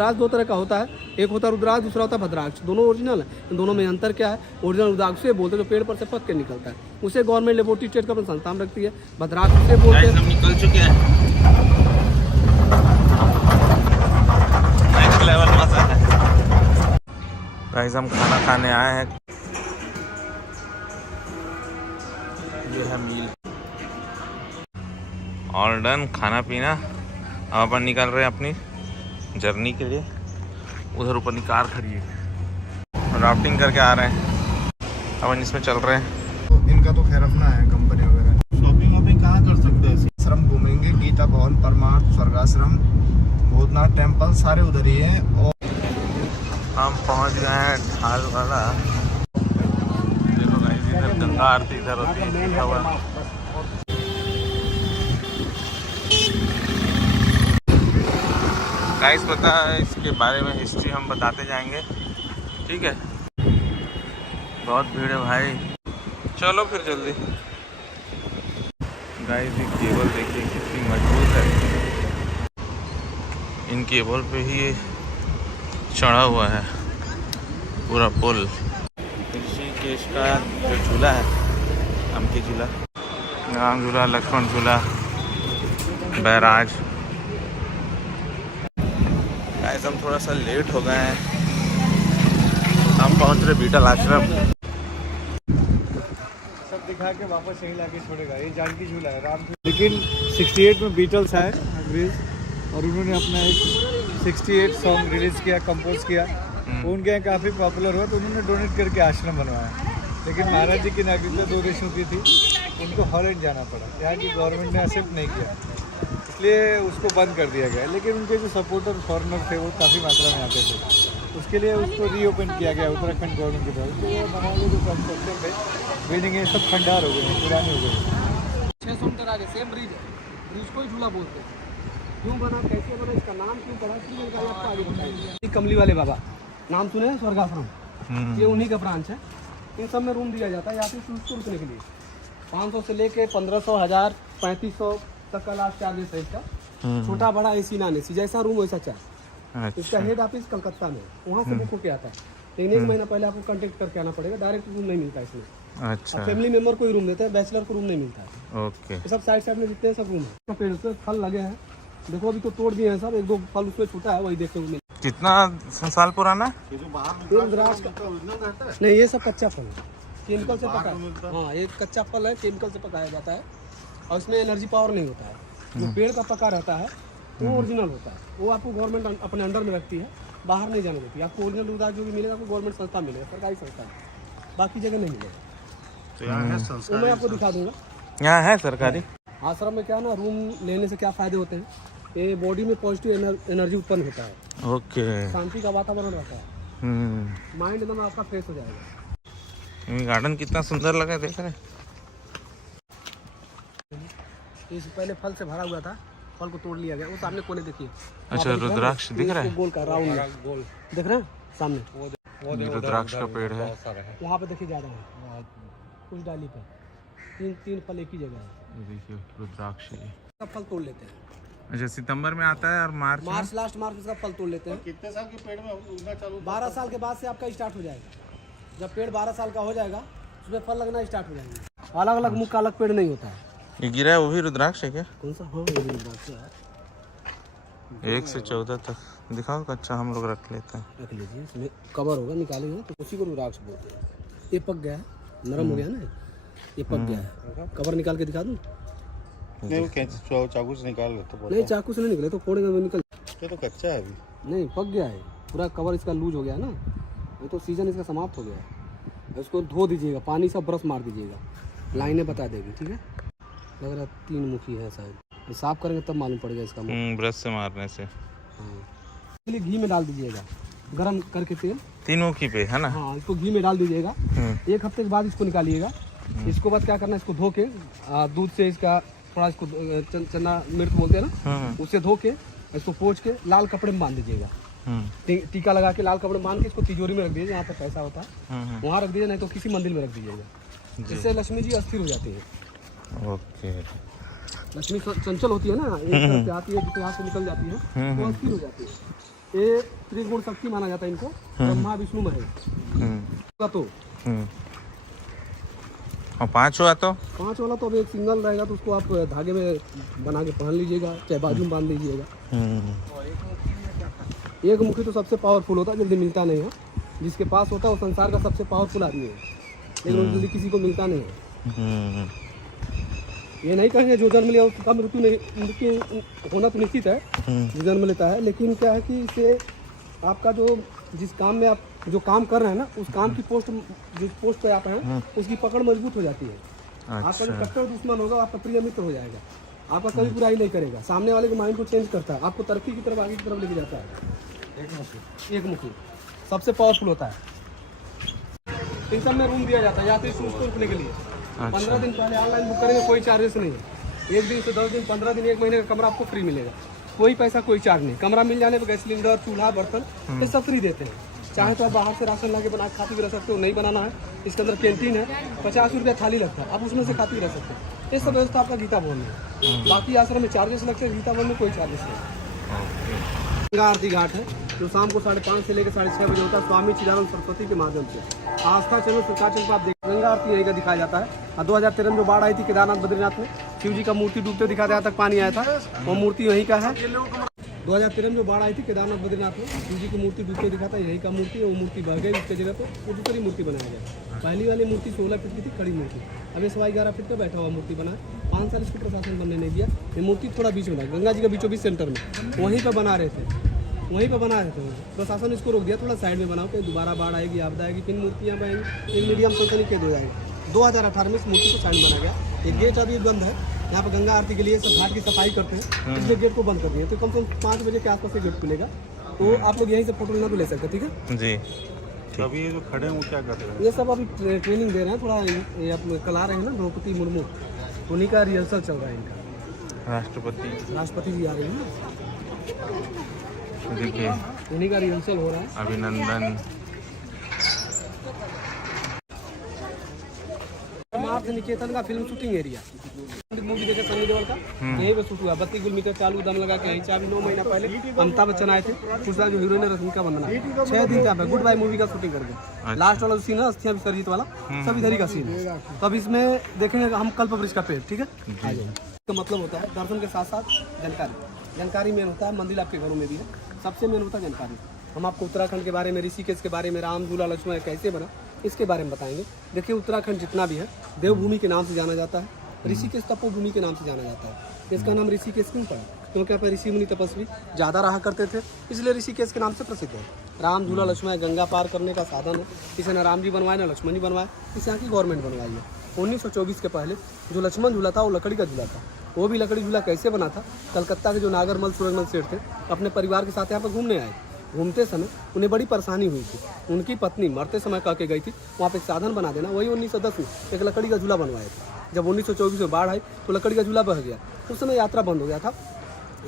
रुद्राक्ष दो तरह का होता है, एक होता है रुद्राक्ष, दूसरा होता है भद्राक्ष। दोनों ओरिजिनल है। इन दोनों में अंतर क्या है? ओरिजिनल रुद्राक्ष से बोलते हैं जो पेड़ पर से पक के निकलता है, उसे गवर्नमेंट लेबोरेटरी टेस्ट का अपनी संस्था में रखती है। भद्राक्ष से बोलते हैं। हम निकल चुके हैं, नेक्स्ट लेवल मजा है गाइस। हम खाना खाने आए हैं, ये है मील ऑल डन, खाना पीना। अब अपन निकल रहे हैं अपनी जर्नी के लिए। उधर ऊपर की कार खड़ी है, राफ्टिंग करके आ रहे हैं, अपन इसमें चल रहे हैं। तो इनका तो खैर अपना है कंपनी वगैरह। शॉपिंग वॉपिंग कहाँ कर सकते हैं? आश्रम घूमेंगे, गीता भवन, परमार्थ, स्वर्गाश्रम, भूतनाथ टेम्पल, सारे उधर ही हैं। और हम पहुंच गए हैं ढाल वाला। देखो गाइस, इधर गंगा आरती इधर होती है, लिखा हुआ है। गाइस पता है इसके बारे में हिस्ट्री हम बताते जाएंगे, ठीक है। बहुत भीड़ है भाई, चलो फिर जल्दी। गाइस ये केबल देखिए कितनी मजबूत है, इन केबल पे ही ये चढ़ा हुआ है पूरा पुल। ऋषिकेश का जो झूला है, आम की झूला, राम झूला, लक्ष्मण झूला, बैराज। गाइस हम थोड़ा सा लेट हो गए हैं, हम पहुंच रहे बीटल आश्रम। सब दिखा के वापस यहीं लाके छोड़ेगा। ये जानकी झूला है, राम झूला। लेकिन 68 में बीटल्स आए अंग्रेज, और उन्होंने अपना एक 68 सॉन्ग रिलीज किया, कंपोज किया। वो उनके यहाँ काफ़ी पॉपुलर हुआ, तो उन्होंने डोनेट करके आश्रम बनवाया। लेकिन महाराज जी की नागरिकता 2 देशों की थी, उनको हॉलैंड जाना पड़ा। यहाँ की गवर्नमेंट ने एक्सेप्ट नहीं किया, इसलिए उसको बंद कर दिया गया। लेकिन उनके जो सपोर्टर फॉरेनर थे वो काफ़ी मात्रा में आते थे, उसके लिए उसको रीओपन किया गया उत्तराखंड गवर्नमेंट के द्वारा। तो बनाए हुए जो कंस्ट्रक्शन थे, बिल्डिंग ये सब खंडार हो गए, पुराने हो गए। 600 मीटर आगे सेम ब्रिज है, ब्रिज को ही झूला बोलते हैं। क्यों बना, कैसे बना, इसका नाम क्यों पड़ा, आपको आगे बताएंगे। कमली वाले बाबा नाम सुने हैं? स्वर्गाश्रम, ये उन्हीं का ब्रांच है। इन सब में रूम दिया जाता है यहाँ पे टूरिस्ट को रुकने के लिए। 500 से लेके 1500, 1000, 3500 तक का लास्ट चार्जेस है इसका। छोटा बड़ा एसी नॉन एसी, जैसा रूम वैसा चार्ज। इसका हेड ऑफिस कलकत्ता में, वहाँ से बुक होके आता है। लेकिन 1 महीना पहले आपको कांटेक्ट करके आना पड़ेगा, डायरेक्ट रूम नहीं मिलता इसमें। अच्छा, फैमिली मेंबर को ही रूम देते हैं, बैचलर को रूम नहीं मिलता है। ओके। सब साइड में जितने सब रूम है। पेड़ पे फल लगे हैं, देखो अभी तो तोड़ दिए हैं सब, 1-2 फल उसमें छूटा है, वही देखते हुए। कितना साल पुराना? नहीं, ये सब कच्चा फल है, केमिकल से पका। हाँ, ये कच्चा फल है, केमिकल से पकाया जाता है, और इसमें एनर्जी पावर नहीं होता है। जो पेड़ का पका रहता है वो ओरिजिनल होता है, वो आपको गवर्नमेंट अपने अंडर में रखती है, बाहर नहीं जाने देती। आपको ओरिजिनल रुद्राक्ष जो भी मिलेगा आपको गवर्नमेंट संस्था मिलेगा, सरकारी संस्था, बाकी जगह नहीं मिलेगा। तो यहाँ है वो मैं आपको दिखा दूंगा। यहाँ है सरकारी आश्रम में क्या है ना, रूम लेने से क्या फ़ायदे होते हैं, ये बॉडी में पॉजिटिव एनर्जी उत्पन्न होता है, ओके। शांति का वातावरण रहता है, माइंड एकदम आपका फ्रेश हो जाएगा। ये गार्डन कितना सुंदर लगा, देख रहे? इस पहले फल से भरा हुआ था, फल को तोड़ लिया गया। वो सामने कोने देखिए। अच्छा, रुद्राक्ष दिख रहा है, गोल का राउंड गोल दिख रहा है सामने, ये रुद्राक्ष का पेड़ है। वहाँ पे देखिए ज़्यादा है, कुछ डाली पे 3 फल एक ही जगह है। देखिए रुद्राक्ष, ये सब फल तोड़ लेते हैं। अच्छा, सितंबर में आता है और मार्च लास्ट मार्च में सब फल तोड़ लेते हैं। कितने साल के पेड़ में उगना चालू? 12 साल के बाद से आपका स्टार्ट हो जाएगा। जब पेड़ 12 साल का हो जाएगा उसमें फल लगना स्टार्ट हो जाएंगे। अलग अलग मुख का अलग पेड़ नहीं होता है। ये गिरा है वो भी रुद्राक्ष है क्या? कौन सा? हाँ, ये भी रुद्राक्ष है। 1 से 14 तक दिखाओ, कच्चा हम लोग रख लेते हैं। रख लीजिए, इसमें कवर होगा, निकालेंगे तो उसी को रुद्राक्ष बोलते हैं। ये पक गया है, नरम हो गया ना, ये पक गया है। कवर निकाल के दिखा दूँ? नहीं, वो चाकू से निकाल लेते। नहीं, चाकू से नहीं निकले तो फोड़ेंगे वो निकल। ये तो कच्चा है अभी। नहीं, पक गया है पूरा, कवर इसका लूज हो गया ना, वो तो सीजन इसका समाप्त हो गया है। इसको धो दीजिएगा, पानी से ब्रश मार दीजिएगा, लाइनें बता देगी, ठीक है। लग रहा है 3 मुखी है शायद, साफ करेंगे तब मालूम पड़ेगा इसका। ब्रश से मारने से। हाँ, इसलिए घी में डाल दीजिएगा, गरम करके तेल 3 मुखी पे है ना? हाँ, इसको घी में डाल दीजिएगा। 1 हफ्ते के बाद इसको निकालिएगा। इसको बाद क्या करना है, इसको धो के दूध से इसका थोड़ा, इसको चना मिर्च बोलते हैं ना, उससे धो के इसको पोंछ के लाल कपड़े में बांध दीजिएगा। टीका लगा के लाल कपड़े में बांध के इसको तिजोरी में रख दीजिए, यहाँ पर पैसा होता है वहाँ रख दीजिए, नहीं तो किसी मंदिर में रख दीजिएगा। जिससे लक्ष्मी जी अस्थिर हो जाती है। ओके। लक्ष्मी चंचल होती है ना, एक तरफ से आती है, दूसरे हाथ से निकल जाती है, वो अस्थिर हो जाती है। ये त्रिगुण शक्ति माना जाता है इनको, ब्रह्मा विष्णु महेश। तो और 5 हुआ तो 5 वाला तो अब एक सिंगल रहेगा तो उसको आप धागे में बना के पहन लीजिएगा, चाहे बाजू में बांध लीजिएगा। एक मुखी तो सबसे पावरफुल होता है, जल्दी मिलता नहीं है। जिसके पास होता है वो संसार का सबसे पावरफुल आदमी है, लेकिन जल्दी किसी को मिलता नहीं है। ये नहीं कहेंगे जो जन्म लिया उसका मृत्यु नहीं, मृत्यु होना तो निश्चित है जो जन्म लेता है, लेकिन क्या है कि इससे आपका जो जिस काम में आप जो काम कर रहे हैं ना, उस काम की पोस्ट, जिस पोस्ट पे आप हैं उसकी पकड़ मजबूत हो जाती है। आपका जो कट्टर दुश्मन होगा आपका प्रिय मित्र हो जाएगा, आपका कभी बुराई नहीं करेगा, सामने वाले के माइंड को चेंज करता है, आपको तरक्की की तरफ, आगे की तरफ लेके जाता है। एक मुखी सबसे पावरफुल होता है। इन सब में रूम दिया जाता है यात्री को रुकने के लिए। 15 दिन पहले ऑनलाइन बुक करेंगे, कोई चार्जेस नहीं है। 1 दिन से 10 दिन 15 दिन 1 महीने का कमरा आपको फ्री मिलेगा, कोई पैसा कोई चार्ज नहीं। कमरा मिल जाने पर गैस सिलेंडर, चूल्हा, बर्तन ये सब फ्री देते हैं। चाहे तो आप बाहर से राशन ला के बना खाते भी रह सकते हो, नहीं बनाना है इसके अंदर कैंटीन है, 50 रुपया थाली लगता है, आप उसमें से खाते भी रह सकते हो। ये सब व्यवस्था आपका गीता भवन में। बाकी आश्रम में चार्जेस लगते हैं, गीता भवन में कोई चार्जेस नहीं। गंगा आरती घाट है जो शाम को 5:30 से लेकर 6:30 बजे होता है, स्वामी चिदानंद सरस्वती के माध्यम से। आस्था चैनल सरकार चैनल पर आप देखिए, गंगा आरती यहीं का दिखाया जाता है। और 2013 में जो बाढ़ आई थी केदारनाथ बद्रीनाथ में, शिव जी का मूर्ति डूबते दिखा था, यहाँ तक पानी आया था, वो मूर्ति यहीं का है। 2013 में जो बाढ़ आई थी केदारनाथ बद्रीनाथ में, शिव जी की मूर्ति डूबते दिखा था, यही का मूर्ति, वो मूर्ति बह गई, उसके जगह पे वो दूसरी मूर्ति बनाया गया। पहली वाली मूर्ति 16 फीट की थी, खड़ी मूर्ति। अब ये 11.5 फीट का बैठा हुआ मूर्ति बना है। 5 साल इसको प्रशासन बनने नहीं दिया। ये मूर्ति थोड़ा बीच में बना, गंगा जी का बीचों बीच सेंटर में, वहीं पर बना रहे थे, वहीं पर बना रहे थे। प्रशासन इसको रोक दिया, थोड़ा साइड में बनाओ कि दोबारा बाढ़ आएगी, आपदा आएगी, फिर मूर्तियाँ बनेंगी, फिर मीडियम सोचने कैद हो जाएंगे। 2018 में इस मूर्ति को साइड में बनाया गया। ये गेट अभी बंद है, यहाँ पर गंगा आरती के लिए सब घाट की सफाई करते हैं, इसलिए गेट को बंद कर दिए। तो कम से कम 5 बजे के आसपास से गेट खुलेगा, तो आप लोग यहीं से फोटो लेना तो ले सकते हैं, ठीक है जी। अभी ये जो खड़े हैं वो क्या कर रहे हैं? ये सब अभी ट्रेनिंग दे रहे हैं, थोड़ा ये आप कला रहे हैं ना द्रौपदी मुर्मू, उन्हीं का रिहर्सल चल रहा है इनका। राष्ट्रपति जी आ रहे हैं ना, देखिए उन्हीं का रिहर्सल हो रहा है। अभिनंदन। मार्च निकेतन का फिल्म शूटिंग एरिया मूवी देखे सनी देओल का, यहीं पे शूट हुआ। 32 गुलमीटर चालू दम लगा के यहीं से। अभी 9 महीना पहले अमिताभ बच्चन आए थे, कुछ जो हीरोइन है रश्मिका मंदाना, 6 दिन का गुड बाय मूवी का शूटिंग करके। लास्ट वाला सीन है अस्थियां विसर्जित वाला, सब इधर ही का सीन है। तो अब इसमें देखेंगे हम कल्पवृक्ष का पेड़, ठीक है। इसका मतलब होता है दर्शन के साथ साथ जानकारी मेन होता है। मंदिर आपके घरों में भी है, सबसे मेन होता है जानकारी। हम आपको उत्तराखंड के बारे में, ऋषिकेश के बारे में, राम झूला लक्ष्मण कैसे बना, इसके बारे में बताएंगे। देखिए उत्तराखंड जितना भी है देवभूमि के नाम से जाना जाता है, ऋषिकेश तपोभूमि के नाम से जाना जाता है। इसका नाम ऋषिकेश क्यों पड़ा? क्योंकि यहाँ पर ऋषि मुनि तपस्वी ज़्यादा रहा करते थे, इसलिए ऋषिकेश के नाम से प्रसिद्ध है। राम झूला लक्ष्मण गंगा पार करने का साधन है, इसे न राम जी बनवाए न लक्ष्मण जी बनवाए, इसे यहाँ की गवर्नमेंट बनवाई है। 1924 के पहले जो लक्ष्मण झूला था वो लकड़ी का झूला था। वो भी लकड़ी झूला कैसे बना था? कलकत्ता के जो नागरमल सूरजमल सेठ थे अपने परिवार के साथ यहाँ पर घूमने आए। घूमते समय उन्हें बड़ी परेशानी हुई थी, उनकी पत्नी मरते समय कह के गई थी वहाँ पे एक साधन बना देना। वही 1910 में एक लकड़ी का झूला बनवाए थे। जब 1924 में बाढ़ आई तो लकड़ी का झूला बह गया, उस समय यात्रा बंद हो गया था,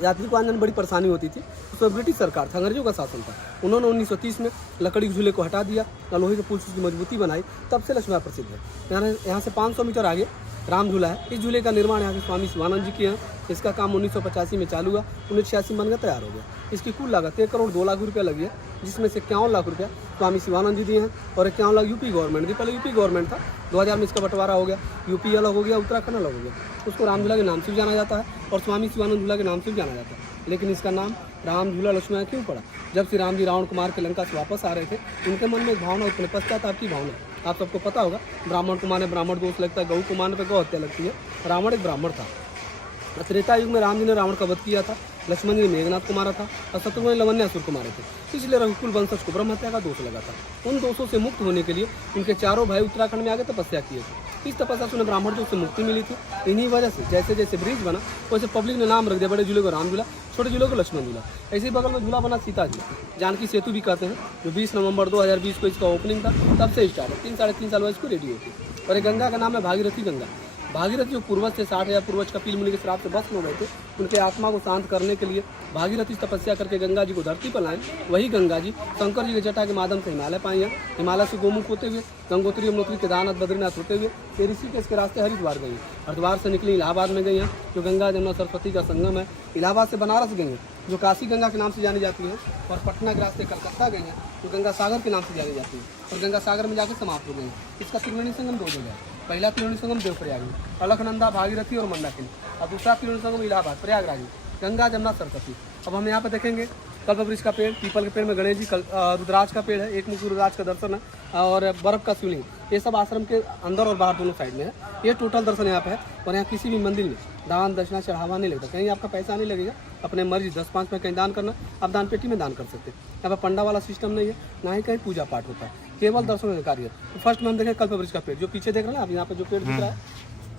यात्री को आने में बड़ी परेशानी होती थी। उसमें ब्रिटिश सरकार था, अंग्रेजों का शासन था, उन्होंने 1930 में लकड़ी के झूले को हटा दिया, लोहे के पुल की मजबूती बनाई, तब से लक्ष्मण प्रसिद्ध है। यहाँ से 500 मीटर आगे राम झूला है। इस झूले का निर्माण यहाँ के स्वामी शिवानंद जी किए हैं। इसका काम 1985 में चालू हुआ, 1986 में बनकर तैयार हो गया। इसकी कुल लागत 1 करोड़ 2 लाख रुपया लगी है, जिसमें से 51 लाख रुपया स्वामी शिवानंद जी दिए हैं और 51 लाख यूपी गवर्नमेंट दी। पहले यूपी गवर्नमेंट था, 2000 में इसका बंटवारा हो गया, यूपी अलग हो गया, उत्तराखंड अलग हो गया। उसको राम झूला के नाम से भी जाना जाता है और स्वामी शिवानंद झूला के नाम से भी जाना जाता है। लेकिन इसका नाम राम झूला लक्ष्मण क्यों पड़ा? जब श्री राम जी रावण कुमार के लंका से वापस आ रहे थे, उनके मन में एक भावना उत्पन्न, पश्चाताप की भावना। आप सबको पता होगा ब्राह्मण को मारने ब्राह्मण दोष लगता है, गऊ को मारने पर गौ हत्या लगती है। रावण एक ब्राह्मण था। त्रेता युग में राम जी ने रावण का वध किया था, लक्ष्मण जी ने मेघनाथ को मारा था और शत्रुघ्न ने लवन्यासुर को मारे थे। इसलिए रघुकुल वंशज को ब्रह्म हत्या का दोष लगा था। उन दोषों से मुक्त होने के लिए उनके चारों भाई उत्तराखंड में आगे तपस्या किए थे। इस तपस्या से उन्हें ब्राह्मण जो से मुक्ति मिली थी। इन्हीं वजह से जैसे जैसे ब्रिज बना वैसे पब्लिक ने नाम रख दिया, बड़े झूले को राम झूला, छोटे झूले को लक्ष्मण झूला। ऐसे ही बगल में झूला बना सीता जी, जानकी सेतु भी कहते हैं, जो 20 नवंबर 2020 को इसका ओपनिंग था, तब से स्टार्ट है। 3-3.5 साल बाद इसको रेडी होती है। और एक गंगा का नाम है भागीरथी गंगा। भागीरथी जो पूर्वज से 60,000 पूर्वज कपिल मुनि के श्राप से भस्म हो गए थे, उनके आत्मा को शांत करने के लिए भागीरथी तपस्या करके गंगा जी को धरती पर लाए। वही गंगा जी शंकर जी के जटा के माध्यम से हिमालय पाई हैं। हिमालय से गोमुख होते हुए गंगोत्री यमुनोत्री केदारनाथ बद्रीनाथ होते हुए फिर ऋषिकेश के रास्ते हरिद्वार गई। हरिद्वार से निकली इलाहाबाद में गई हैं, जो गंगा जमुना सरस्वती का संगम है। इलाहाबाद से बनारस गई हैं, जो काशी गंगा के नाम से जानी जाती है, और पटना के रास्ते कलकत्ता गई है जो गंगा सागर के नाम से जानी जाती है, और गंगा सागर में जाकर समाप्त हो गई है। इसका त्रिवेणी संगम 2 जगह है। पहला त्रिवेणी संगम देवप्रयाग में, अलकनंदा, भागीरथी और मंदाकिनी, और दूसरा त्रिवेणी संगम इलाहाबाद प्रयागराज में, गंगा, जमुना, सरस्वती। अब हम यहाँ पे देखेंगे कल्पवृक्ष का पेड़, पीपल के पेड़ में गणेश जी, रुद्राज का पेड़ है, एक मुख रुद्राज का दर्शन है, और बर्फ का शिवलिंग। ये सब आश्रम के अंदर और बाहर दोनों साइड में है। ये टोटल दर्शन यहाँ पे है। और यहाँ किसी भी मंदिर में दान दक्षिणा चढ़ावा नहीं लगता, कहीं आपका पैसा नहीं लगेगा। अपने मर्जी 10-5 में कहीं दान करना, आप दान पेटी में दान कर सकते हैं। यहाँ पर पंडा वाला सिस्टम नहीं है, ना ही कहीं पूजा पाठ होता है, केवल दर्शन कार्य है। तो फर्स्ट में हम देखें कल्पवृक्ष का पेड़, जो पीछे देख रहे हैं आप, यहाँ पे जो पेड़ दिख रहा है,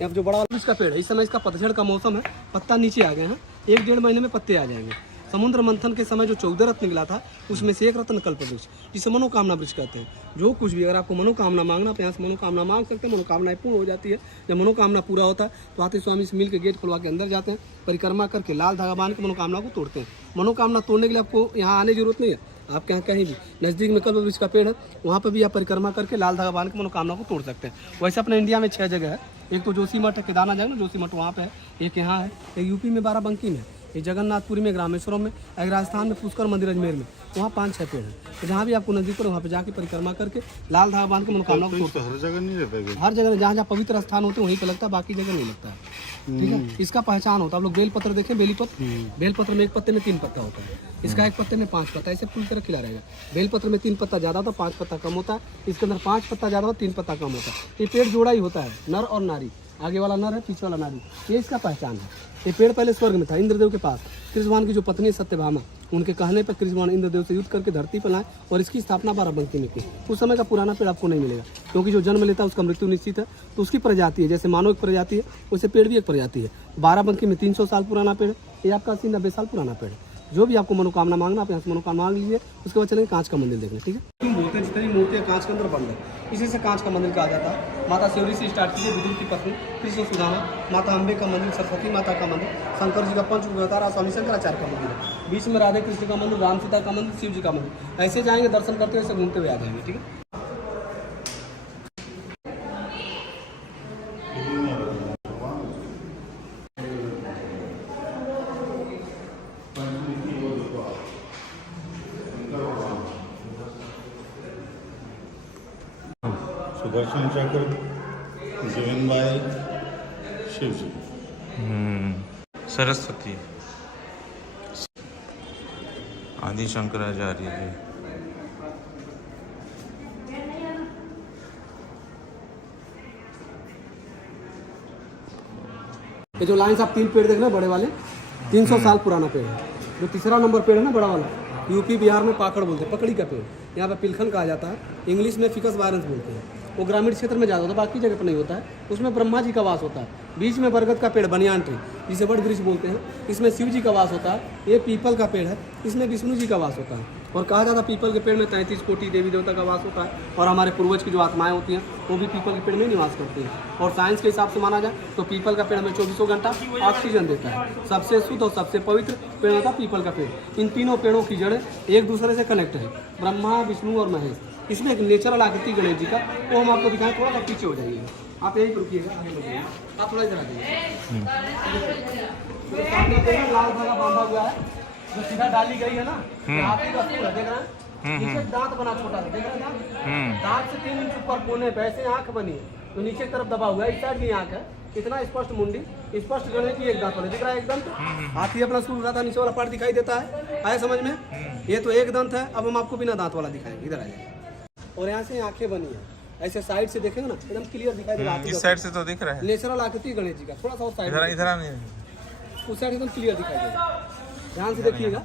यहाँ जो बड़ा वाला वृक्ष का पेड़ है, इस समय इसका पतझड़ का मौसम है, पत्ता नीचे आ गए हैं, 1-1.5 महीने में पत्ते आ जाएंगे। समुद्र मंथन के समय जो 14 रत्न निकला था, उसमें से एक रत्न कल्पवृक्ष, जिसे मनोकामना वृक्ष कहते हैं। जो कुछ भी अगर आपको मनोकामना मांगना, आप यहाँ से मनोकामना मांग सकते हैं, मनोकामनाएं पूर्ण हो जाती है। जब मनोकामना पूरा होता है तो आते स्वामी से मिल के गेट खुलवा के अंदर जाते हैं, परिक्रमा करके लाल धागा बांध के मनोकामना को तोड़ते हैं। मनोकामना तोड़ने के लिए आपको यहाँ आने की जरूरत नहीं है, आपके यहाँ कहीं भी नज़दीक में कल्पवृक्ष का पेड़ है, वहाँ पर भी आप परिक्रमा करके लाल धागा बांध के मनोकामना को तोड़ सकते हैं। वैसे अपने इंडिया में 6 जगह है। एक तो जोशीमठ है, केदारनाथ जाएगा ना, जोशीमठ वहाँ पे है, एक यहाँ है, एक यूपी में बाराबंकी में, एक जगन्नाथपुरी में, ग्रामेश्वरम में, एक राजस्थान में पुष्कर मंदिर अजमेर में, वहाँ 5-6 पेड़ हैं। तो जहाँ भी आपको नजदीक पड़े वहाँ पे जाके परिक्रमा करके लाल धागा बांध के मनोकामना को तोड़ते हैं। हर जगह नहीं रहता है, हर जगह जहाँ जहाँ पवित्र स्थान होते हैं वहीं पे लगता है, बाकी जगह नहीं लगता है। ठीक है, इसका पहचान होता है। आप लोग बेलपत्र देखें, बेलीपत्र, बेलपत्र में एक पत्ते में 3 पत्ता होता है, इसका एक पत्ते में 5 पत्ता, ऐसे फूल तरह खिला रहेगा। बेलपत्र में 3 पत्ता ज़्यादा होता है, 5 पत्ता कम होता है। इसके अंदर 5 पत्ता ज़्यादा होता है, 3 पत्ता कम होता है। ये पेड़ जोड़ा ही होता है, नर और नारी, आगे वाला नर है, पीछे वाला नारी, ये इसका पहचान है। ये पेड़ पहले स्वर्ग में था, इंद्रदेव के पास। कृष्ण भगवान की जो पत्नी सत्यभामा, उनके कहने पर कृष्ण भगवान इंद्रदेव से युद्ध करके धरती पर लाए और इसकी स्थापना बाराबंकी में की। उस समय का पुराना पेड़ आपको नहीं मिलेगा, क्योंकि जो जन्म लेता है उसका मृत्यु निश्चित है। तो उसकी प्रजाति है, जैसे मानव एक प्रजाति है, वैसे पेड़ भी एक प्रजाति है। बाराबंकी में 300 साल पुराना पेड़ है, ये आपका 80-90 साल पुराना पेड़ है। जो भी आपको मनोकामना मांगना, आप यहाँ से मनोकामना मांग लीजिए। उसके बाद चलेंगे कांच का मंदिर देखने। ठीक है, तुम बोलते हैं जितनी मूर्तियाँ कांच के अंदर बंद है, इसी से कांच का मंदिर कहा जाता है। माता शिवरी से स्टार्ट कीजिए, विदुर की पत्नी, कृष्ण सुदामा, माता अम्बे का मंदिर, सरस्वती माता का मंदिर, शंकर जी का पंचमुख अवतार और स्वामी शंकराचार्य का मंदिर है। बीच में राधे कृष्ण का मंदिर, राम सीता का मंदिर, शिव जी का मंदिर। ऐसे जाएंगे, दर्शन करते हुए, ऐसे घूमते हुए आ जाएंगे। ठीक है, सुदर्शन चक्र गिवन बाय शिव जी। सरस्वती, आदि शंकराचार्य जी। ये जो लाइन से आप 3 पेड़ देख रहे हैं बड़े वाले, 300 साल पुराना पेड़ है। जो तीसरा नंबर पेड़ है ना बड़ा वाला, यूपी बिहार में पाकड़ बोलते हैं, पकड़ी का पेड़, यहाँ पे पिलखन कहा जाता है, इंग्लिश में फिकस वायलेंस बोलते हैं। वो ग्रामीण क्षेत्र में ज़्यादा होता है, बाकी जगह पर नहीं होता है। उसमें ब्रह्मा जी का वास होता है। बीच में बरगद का पेड़, बनियान ट्री, जिसे बड़ वृक्ष बोलते हैं, इसमें शिव जी का वास होता है। ये पीपल का पेड़ है, इसमें विष्णु जी का वास होता है। और कहा जाता है पीपल के पेड़ में 33 कोटि देवी देवता का वास होता है। और हमारे पूर्वज की जो आत्माएं होती हैं वो भी पीपल के पेड़ में निवास करती हैं। और साइंस के हिसाब से माना जाए तो पीपल का पेड़ हमें 24 घंटा ऑक्सीजन देता है। सबसे शुद्ध और सबसे पवित्र पेड़ होता है पीपल का पेड़। इन तीनों पेड़ों की जड़ें एक दूसरे से कनेक्ट है, ब्रह्मा, विष्णु और महेश। इसमें एक नेचुरल आकृति गणेश जी का, वो हम आपको दिखाएं। थोड़ा सा पीछे हो जाइएगा, आप यहीं रुकिएगा, आगे बढ़िएगा, आप थोड़ा इधर आ जाइए। लाल धागा बांधा हुआ है, जो सीधा डाली गई है ना, हाथी का सूर है, देख रहे हैं? नीचे दांत बना छोटा सा, देख रहे हैं? दांत से 3 इंच ऊपर कोने पे ऐसे आंख बनी है, तो नीचे की तरफ दबा हुआ है। इस साइड भी आंख है, इतना स्पष्ट मुंडी, स्पष्ट गणेश की एक दांत वाले दिख रहा है एकदम। हाथी अपना सूर रहा था, नीचे वाला पार्ट दिखाई देता है, आए समझ में? ये तो एक दंत है। अब हम आपको बिना दांत वाला दिखाएंगे, इधर आ जाए। और यहाँ से आंखें बनी है, ऐसे साइड से देखेंगे ना एकदम क्लियर दिखाई देगा। इस साइड से तो दिख रहा है, नेचुरल आकृति गणेश जी का। थोड़ा सा उस साइड, इधर उस साइड एकदम क्लियर दिखाई देगा, ध्यान से देखिएगा।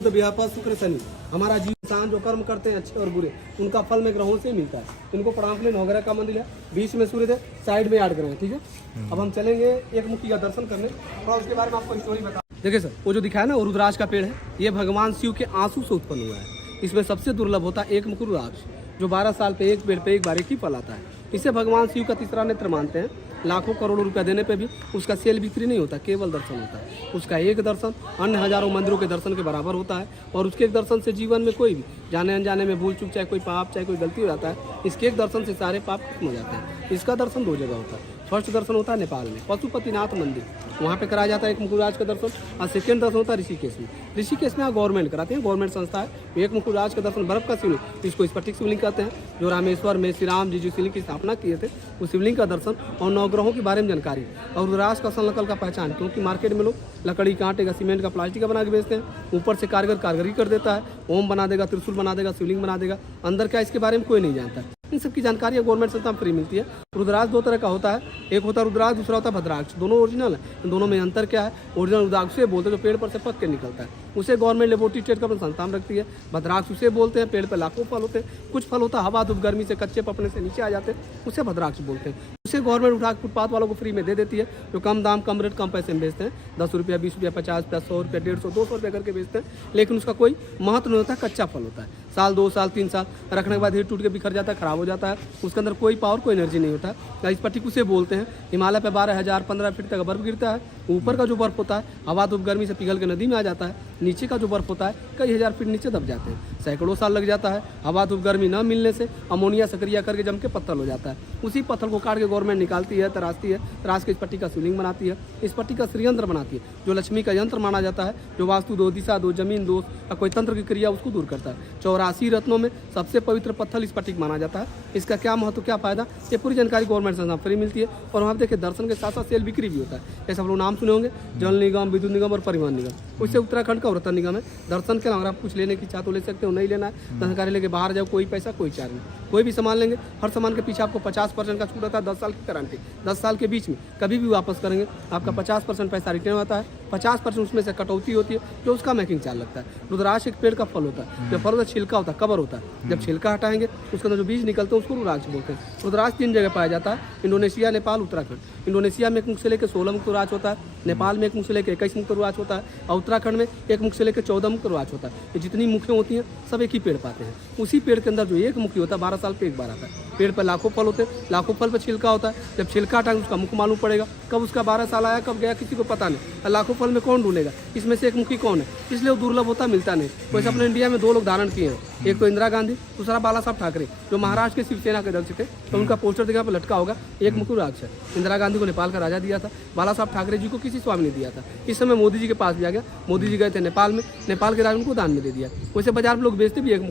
तो व्यापक शुक्र शनि, हमारा जीव इंसान जो कर्म करते हैं अच्छे और बुरे, उनका फल में ग्रहों से मिलता है। इनको प्रणाम के लिए 9 ग्रह का मंदिर है, बीच में सूर्य है, साइड में 8 ग्रह है। ठीक है, अब हम चलेंगे एक मुखी का दर्शन करने, थोड़ा उसके बारे में आपको स्टोरी बता। देखिए सर, वो जो दिखाया ना, वो रुद्राक्ष का पेड़ है। ये भगवान शिव के आंसू से उत्पन्न हुआ है। इसमें सबसे दुर्लभ होता है एक मुख रुद्राक्ष, जो 12 साल पे एक पेड़ पे एक बार एक ही फल आता है। इसे भगवान शिव का तीसरा नेत्र मानते हैं। लाखों करोड़ों रुपया देने पे भी उसका सेल बिक्री नहीं होता, केवल दर्शन होता है। उसका एक दर्शन अन्य हजारों मंदिरों के दर्शन के बराबर होता है। और उसके एक दर्शन से जीवन में कोई भी जाने अनजाने में भूल चूक, चाहे कोई पाप, चाहे कोई गलती हो जाता है, इसके एक दर्शन से सारे पाप खत्म हो जाते हैं। इसका दर्शन 2 जगह होता है, फर्स्ट दर्शन होता है नेपाल में पशुपतिनाथ मंदिर, वहाँ पे कराया जाता है एक मुखराज का दर्शन। और सेकेंड दर्शन होता है ऋषिकेश में। ऋषिकेश में गवर्नमेंट कराते हैं, गवर्नमेंट संस्था है। एक मुखराज का दर्शन बर्फ का शिवलिंग, इसको स्फटिक शिवलिंग कहते हैं, जो रामेश्वर में श्री राम जी जो शिवलिंग की स्थापना किए थे, उस शिवलिंग का दर्शन और नवग्रहों के बारे में जानकारी। और रुद्राक्ष का संलकल का पहचान, क्योंकि मार्केट में लोग लकड़ी कांटे का, सीमेंट का, प्लास्टिक का बना के बेचते हैं। ऊपर से कारीगर कर देता है, ओम बना देगा, त्रिशूल बना देगा, शिवलिंग बना देगा, अंदर क्या इसके बारे में कोई नहीं जानता। इन सब की जानकारी गवर्नमेंट संस्था में फ्री मिलती है। रुद्राक्ष दो तरह का होता है, एक होता है रुद्राक्ष, दूसरा होता है भद्राक्ष। दोनों ओरिजिनल है, इन दोनों में अंतर क्या है? ओरिजिनल रुद्राक्ष से बोलते हैं जो पेड़ पर से पक के निकलता है, उसे गवर्नमेंट लेबोरेटरी टेस्ट का अपनी संस्था में रखती है। भद्राक्ष उसे बोलते हैं पेड़ पर लाखों फल होते हैं, कुछ फल होता है हवा धूप गर्मी से कच्चे पकने से नीचे आ जाते हैं, उसे भद्राक्ष बोलते हैं। उसे गवर्नमेंट उठा फुटपाथ वालों को फ्री में दे देती है, जो कम दाम कम रेट कम पैसे में बेचते हैं। 10 रुपया 20 रुपया 50 रुपया 100 रुपया 150 200 रुपया करके बेचते हैं, लेकिन उसका कोई महत्व नहीं होता। कच्चा फल होता है, साल 2 साल 3 साल रखने के बाद हीट टूट के बिखर जाता है, खराब हो जाता है, उसके अंदर कोई पावर कोई एनर्जी नहीं होता है। इस पट्टी उसे बोलते हैं। हिमालय पे 12,000 15 फीट तक बर्फ गिरता है। ऊपर का जो बर्फ होता है हवा धूप गर्मी से पिघल के नदी में आ जाता है, नीचे का जो बर्फ होता है कई हज़ार फीट नीचे दब जाते हैं, सैकड़ों साल लग जाता है। हवा धूप गर्मी न मिलने से अमोनिया सक्रिया करके जम के पत्थर हो जाता है। उसी पत्थर को काट के गवर्नमेंट निकालती है, तराशती है, तराश के इस पट्टी का शिवलिंग बनाती है, इस पट्टी का श्रीयंत्र बनाती है, जो लक्ष्मी का यंत्र माना जाता है, जो वास्तु दो दिशा दो जमीन दोष या कोई तंत्र की क्रिया उसको दूर करता है। 84 रत्नों में सबसे पवित्र पत्थर इस पट्टी माना जाता है। इसका क्या महत्व क्या फायदा, ये पूरी जानकारी गवर्नमेंट संस्था फ्री मिलती है। और वहाँ देखिए दर्शन के साथ साथ सेल बिक्री भी होता है। जैसे आप लोग नाम सुने होंगे, जल निगम, विद्युत निगम और परिवहन निगम, उससे उत्तराखंड का व्रतन निगम है। दर्शन के अगर आप कुछ लेने की चाह तो ले सकते हो, नहीं लेना है जानकारी लेके बाहर जाओ, कोई पैसा कोई चार्ज नहीं। कोई भी सामान लेंगे, हर सामान के पीछे आपको 50% का छूट रहता है, 10 साल की गारंटी। 10 साल के बीच में कभी भी वापस करेंगे आपका 50% पैसा रिटर्न होता है, 50% उसमें से कटौती होती है, जो उसका मेकिंग चार्ज लगता है। रुद्राक्ष एक पेड़ का फल होता है, जब फल का छिलका होता है, कवर होता है, जब छिलका हटाएंगे उसके अंदर जो बीज निकलते हैं उसको रुद्राक्ष बोलते हैं। रुद्राक्ष 3 जगह पाया जाता है, इंडोनेशिया, नेपाल, उत्तराखंड। इंडोनेशिया में एक मुख से लेकर 16 मुक्त रुद्राक्ष होता है, नेपाल में एक मुख से लेकर 21 मुक्त रुद्राक्ष होता है, और उत्तराखंड में एक मुख से लेकर 14 मुक्त रुद्राक्ष होता है। ये जितनी मुखें होती हैं सब एक ही पेड़ पाते हैं। उसी पेड़ के अंदर जो एक मुखी होता है 12 साल पे एक बार आता है। पेड़ पर लाखों फल होते हैं, लाखों फल पर छिलका होता है, जब छिलका हटाएंगे उसका मुख मालूम पड़ेगा, कब उसका 12 साल आया कब गया किसी को पता नहीं। लाखों फल में कौन ढूंढेगा इसमें से एक मुखी कौन है, इसलिए वो दुर्लभ होता मिलता नहीं। वैसे अपने इंडिया में 2 लोग धारण किए हैं, एक तो इंदिरा गांधी, दूसरा बाला साहब ठाकरे, जो महाराष्ट्र के शिवसेना के अध्यक्ष थे। तो उनका पोस्टर देखा पर लटका होगा, एक मुखी रुद्राक्ष है। इंदिरा गांधी को नेपाल का राजा दिया था, बाला साहब ठाकरे जी को किसी स्वामी ने दिया था। इस समय मोदी जी के पास भी आ गया, मोदी जी गए थे नेपाल में, नेपाल के राजा उनको दान में दे दिया। वैसे बाजार में लोग बेचते भी एक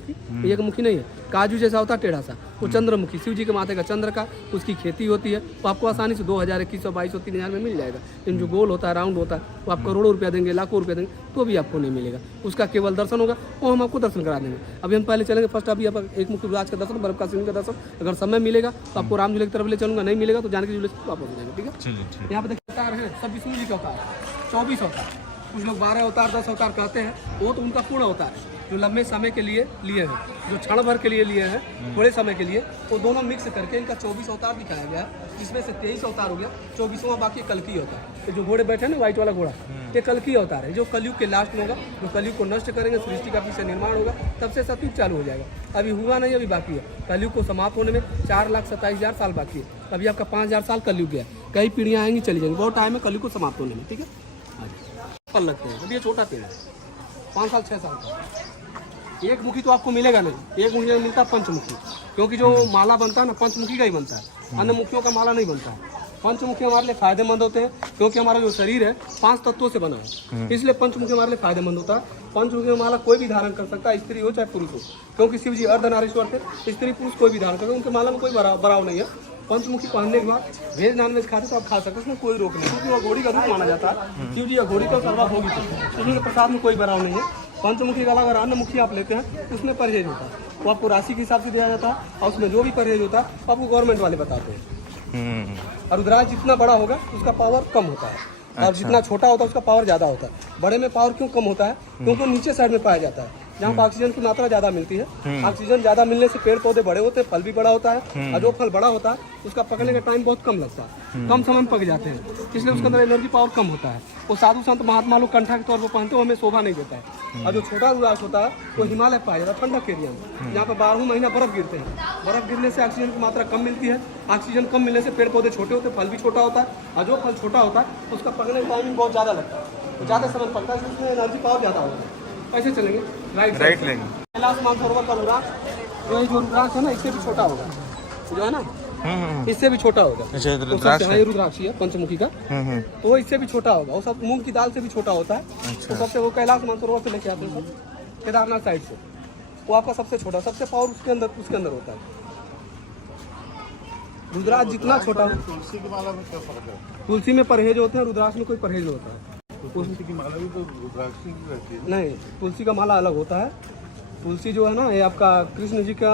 मुखी नहीं है, काजू जैसा होता है टेढ़ा सा, वो चंद्रमुखी, शिव जी के माथे का चंद्र का, उसकी खेती होती है। तो आपको आसानी से 2000 2100 2200 3000 में मिल जाएगा। लेकिन जो गोल होता है राउंड होता है वो आप करोड़ों रुपया देंगे, लाखों रुपया देंगे तो भी आपको नहीं मिलेगा। उसका केवल दर्शन होगा, वो हम आपको दर्शन करा देंगे। अभी हम पहले चलेंगे, फर्स्ट अभी आप एक मुखी रुद्राक्ष का दर्शन, बर्फ का शिवलिंग का दर्शन। अगर समय मिलेगा तो आपको राम झूले की तरफ ले चलूंगा, नहीं मिलेगा तो जानकी झूले से वापस हो जाएंगे। ठीक है, यहाँ पे देखिए अवतार है, सब विष्णु जी का अवतार, 24 अवतार। कुछ लोग 12 अवतार 10 अवतार कहते हैं, वो तो उनका पूर्ण अवतार है, जो लंबे समय के लिए लिए हैं, जो क्षण भर के लिए लिए हैं, थोड़े समय के लिए, वो दोनों मिक्स करके इनका 24 अवतार दिखाया गया है। जिसमें से 23 अवतार हो गया, 24वां बाकी कलकी होता है। तो जो घोड़े बैठे हैं ना, व्हाइट वाला घोड़ा, ये कलकी अवतार है, जो कलयुग के लास्ट में होगा, जो कलयुग को नष्ट करेंगे, सृष्टि का फिर से निर्माण होगा, तब से सतयुग चालू हो जाएगा। अभी हुआ नहीं, अभी बाकी है। कलयुग को समाप्त होने में 4,27,000 साल बाकी है। अभी आपका 5,000 साल कलयुग गया, कई पीढ़ियाँ आएंगी चली जाएंगी, बहुत टाइम है कलयुग को समाप्त होने में। ठीक है, फल लगते हैं। अभी ये छोटा पेड़ है, 5 साल 6 साल का। एक मुखी तो आपको मिलेगा नहीं, एक मुखी मिलता है पंचमुखी, क्योंकि जो माला बनता है ना पंचमुखी का ही बनता है, अन्य मुखियों का माला नहीं बनता है। पंचमुखी हमारे लिए फायदेमंद होते हैं, क्योंकि हमारा जो शरीर है 5 तत्वों से बना है, इसलिए पंचमुखी हमारे लिए फायदेमंद होता है। पंचमुखी का माला कोई भी धारण कर सकता है, स्त्री हो चाहे पुरुष हो, क्योंकि शिव जी अर्धनारीश्वर थे, स्त्री पुरुष कोई भी धारण करता है, उनके माला में कोई बराव नहीं है। पंचमुखी पहनने के बाद वेज नॉन वेज खाते तो आप खा सकते हैं, उसमें कोई रोक नहीं, क्योंकि वो घोड़ी का रूप माना जाता है। शिव जी या घोड़ी का सर्वा होगी, तो प्रसाद में कोई बराव नहीं है। पंचमुखी का अगर अन्य मुखी आप लेते हैं तो उसमें परहेज होता है, वो आपको राशि के हिसाब से दिया जाता है, और उसमें जो भी परहेज होता है आपको गवर्नमेंट वाले बताते हैं। और रुद्राक्ष जितना बड़ा होगा उसका पावर कम होता है, और जितना छोटा होता है उसका पावर ज़्यादा होता है। बड़े में पावर क्यों कम होता है, क्योंकि नीचे साइड में पाया जाता है, जहाँ पर ऑक्सीजन की मात्रा ज़्यादा मिलती है। ऑक्सीजन ज़्यादा मिलने से पेड़ पौधे बड़े होते हैं, फल भी बड़ा होता है, और जो फल बड़ा होता है उसका पकने का टाइम बहुत कम लगता है, कम समय में पक जाते हैं, इसलिए उसके अंदर एनर्जी पावर कम होता है। वो साधु संत महात्मा लोग कंठा के तौर पर पहनते हैं, हमें शोभा नहीं देता है। और जो छोटा रुद्राक्ष होता है वो हिमालय पाया जाता है, ठंडक एरिया में, जहाँ पर 12 महीना बर्फ गिरते हैं। बर्फ गिरने से ऑक्सीजन की मात्रा कम मिलती है, ऑक्सीजन कम मिलने से पेड़ पौधे छोटे होते हैं, फल भी छोटा होता है, और जो फल छोटा होता है उसका पकने का टाइमिंग बहुत ज़्यादा लगता है, तो ज़्यादा समय पकता है, उसमें एनर्जी पावर ज़्यादा होता है। कैसे चलेंगे, राइट लेंगे। कैलाश मानसरोवर का रुद्राक्ष जो रुद्राक्ष है ना, इससे भी छोटा होगा, जो है ना इससे भी छोटा होगा। अच्छा तो रुद्राक्ष सबसे- हाँ, ये रुद्राक्षी है पंचमुखी का। तो वो इससे भी छोटा होगा, वो सब मूंग की दाल से भी छोटा होता है। तो सबसे वो कैलाश मानसरोवर से लेके आते हैं सब, केदारनाथ साइड से। वो आपका सबसे छोटा, सबसे पावर उसके अंदर होता है। रुद्राक्ष जितना छोटा हो, तुलसी की माला में क्या फर्क है? तुलसी में परहेज होते हैं, रुद्राक्ष में कोई परहेज नहीं होता है। तुलसी की माला भी तो रुद्राक्ष की रहती है। नहीं, तुलसी का माला अलग होता है। तुलसी जो है ना, ये आपका कृष्ण जी का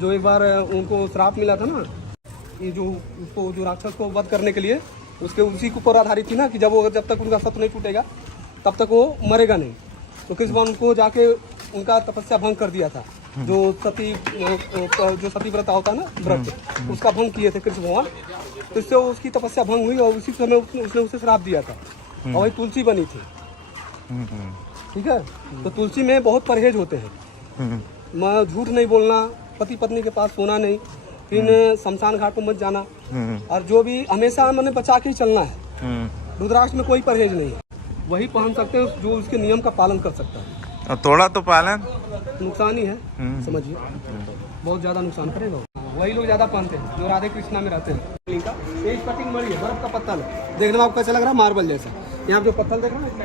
जो एक बार उनको श्राप मिला था ना, ये जो उसको जो राक्षस को वध करने के लिए, उसके उसी के ऊपर आधारित थी ना कि जब तक उनका सत्य नहीं छूटेगा तब तक वो मरेगा नहीं। तो कृष्ण भगवान उनको जाके उनका तपस्या भंग कर दिया था। जो सती व्रत होता है ना, व्रत, उसका भंग किए थे कृष्ण भगवान। तो इससे उसकी तपस्या भंग हुई और उसी समय उसने उसे श्राप दिया था और वही तुलसी बनी थी। ठीक है, तो तुलसी में बहुत परहेज होते हैं। झूठ नहीं बोलना, पति पत्नी के पास सोना नहीं, फिर शमशान घाट पर मत जाना, और जो भी हमेशा मैंने बचा के ही चलना है। रुद्राक्ष में कोई परहेज नहीं है, वही पहन सकते हैं जो उसके नियम का पालन कर सकता है। और थोड़ा तो पालन नुकसान ही है, समझिए, बहुत ज्यादा नुकसान करेगा। वही लोग ज्यादा पहनते हैं जो राधे कृष्णा में रहते हैं। इनका ये स्फटिक मणि है, बर्फ का पत्थर है, देखने में आपको कैसा लग रहा है, मार्बल जैसा। यहाँ जो पत्थर देख रहे हैं ना,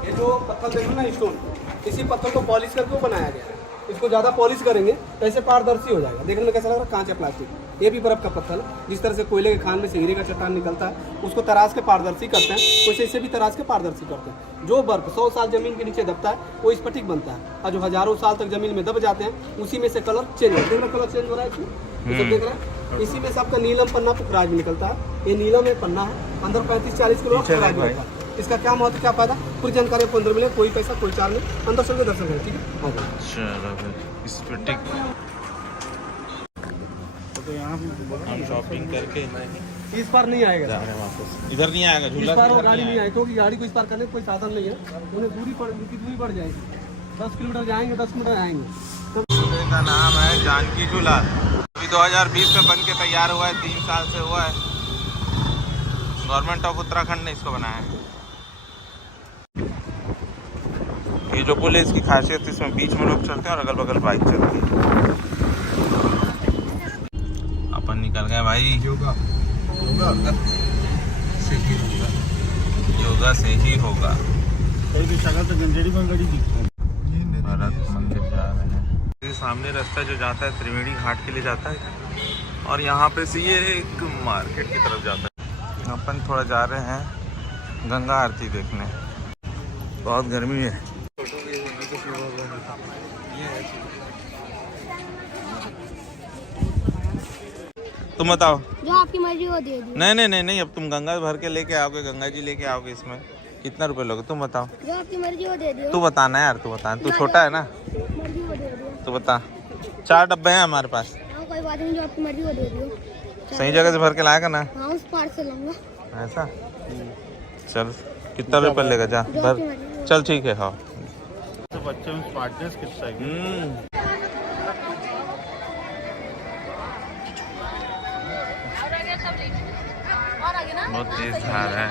ये जो पत्थर देख रहे हैं ना, स्टोन, इसी पत्थर को पॉलिश करके वो बनाया गया है। इसको ज़्यादा पॉलिश करेंगे तो ऐसे पारदर्शी हो जाएगा, देखने में कैसा लग रहा है, कांच है, प्लास्टिक। ये भी बर्फ का पत्थर है, जिस तरह से कोयले के खान में से हीरे का चट्टान निकलता है, उसको तराश के पारदर्शी करते हैं, वैसे इसे भी तराश के पारदर्शी करते हैं। जो बर्फ 100 साल जमीन के नीचे दबता है वो स्फटिक बनता है, और जो हजारों साल तक जमीन में दब जाते हैं उसी में से कलर चेंज होता है। कलर चेंज हो रहा है इसमें, ये सब देख रहे हैं। इसी में से आपका नीलम पन्ना पुखराज में निकलता है। ये नीलम एक पन्ना है, अंदर 35-40 किलो पुखराज में होता है। इसका क्या महत्व, क्या फायदा, पूरी जानकारी आपको अंदर मिले, कोई पैसा कोई चार्ज नहीं, अंदर चल के दर्शन करें। ठीक है, चलो स्फटिक तो यहाँ भी हम शॉपिंग करके इस बार नहीं आएगा, जा रहे हैं वापस। इधर नहीं आएगा इस झूला, बार वो गाड़ी नहीं आएगी, क्योंकि गाड़ी को इस बार करने का कोई साधन नहीं है। उन्हें दूरी बढ़ जाएगी, 10 किलोमीटर जाएंगे, 10 किलोमीटर आएंगे। झूले का नाम है जानकी झूला। अभी 2020 में बन के तैयार हुआ है, 3 साल से हुआ है। गवर्नमेंट ऑफ उत्तराखंड ने इसको बनाया है। ये जो पुल है, इसकी खासियत है, इसमें बीच में लोग चलते हैं और अगल बगल बाइक चलती है। अपन निकल गए भाई। योगा से ही होगा। शक्ल तो गंजेड़ी बंगड़ी दिखती है। भारत मंदिर जा रहे हैं। ये सामने रास्ता जो जाता है त्रिवेणी घाट के लिए जाता है, और यहाँ पे से ये एक मार्केट की तरफ जाता है। अपन थोड़ा जा रहे हैं गंगा आरती देखने, बहुत गर्मी है। तुम बताओ। जो आपकी मर्जी हो दे दी। नहीं, अब तुम गंगा भर के लेके आओगे, गंगा जी लेके आओगे, इसमें कितना रुपए लोगे तुम बताओ। जो आपकी मर्जी हो दे दियो। तू बताना यार, तू बता, तू छोटा है ना, मर्जी हो दे दियो। तू बता। 4 डब्बे हैं हमारे पास। हाँ कोई बात नहीं, जो आपकी मर्जी हो दे दियो। सही जगह से भर के लाएगा ना, हाँ उस पार से लूंगा। ऐसा चल, कितना रुपये लेगा, जा भर। चल ठीक है। हाँ तो बच्चे में स्मार्टनेस कितना है। बहुत तेज धार है।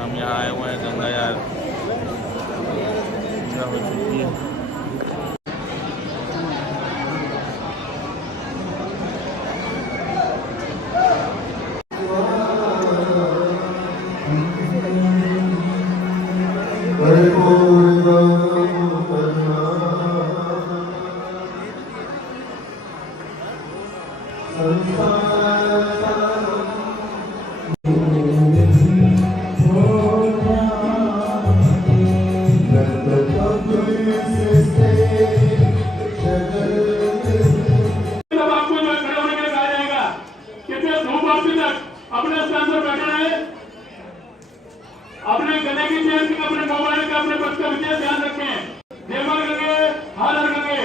हम यहाँ आए हुए हैं, गंगा यार पूजा हो चुकी है। अपने स्थान पर बैठे रहे, अपने गले की चेन, अपने मोबाइल का, अपने बच्चे का विशेष ध्यान रखें। निर्मल गंगे, हर हर गंगे।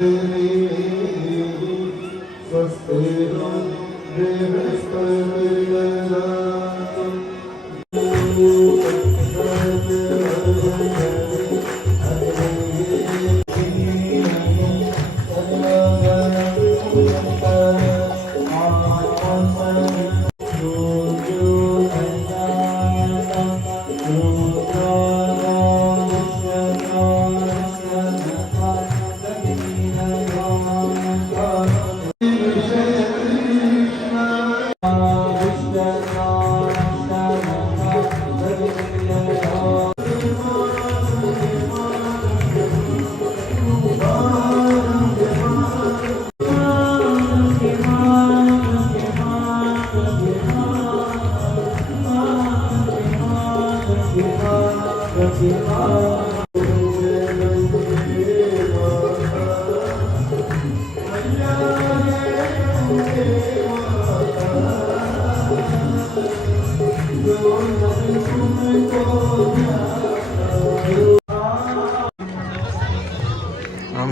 हम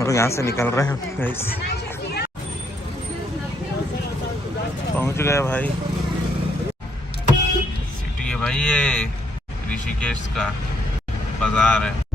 लोग यहाँ से निकल रहे हैं गाइस। पहुँच गए भाई। सिटी है भाई, ये ऋषिकेश का बाजार है।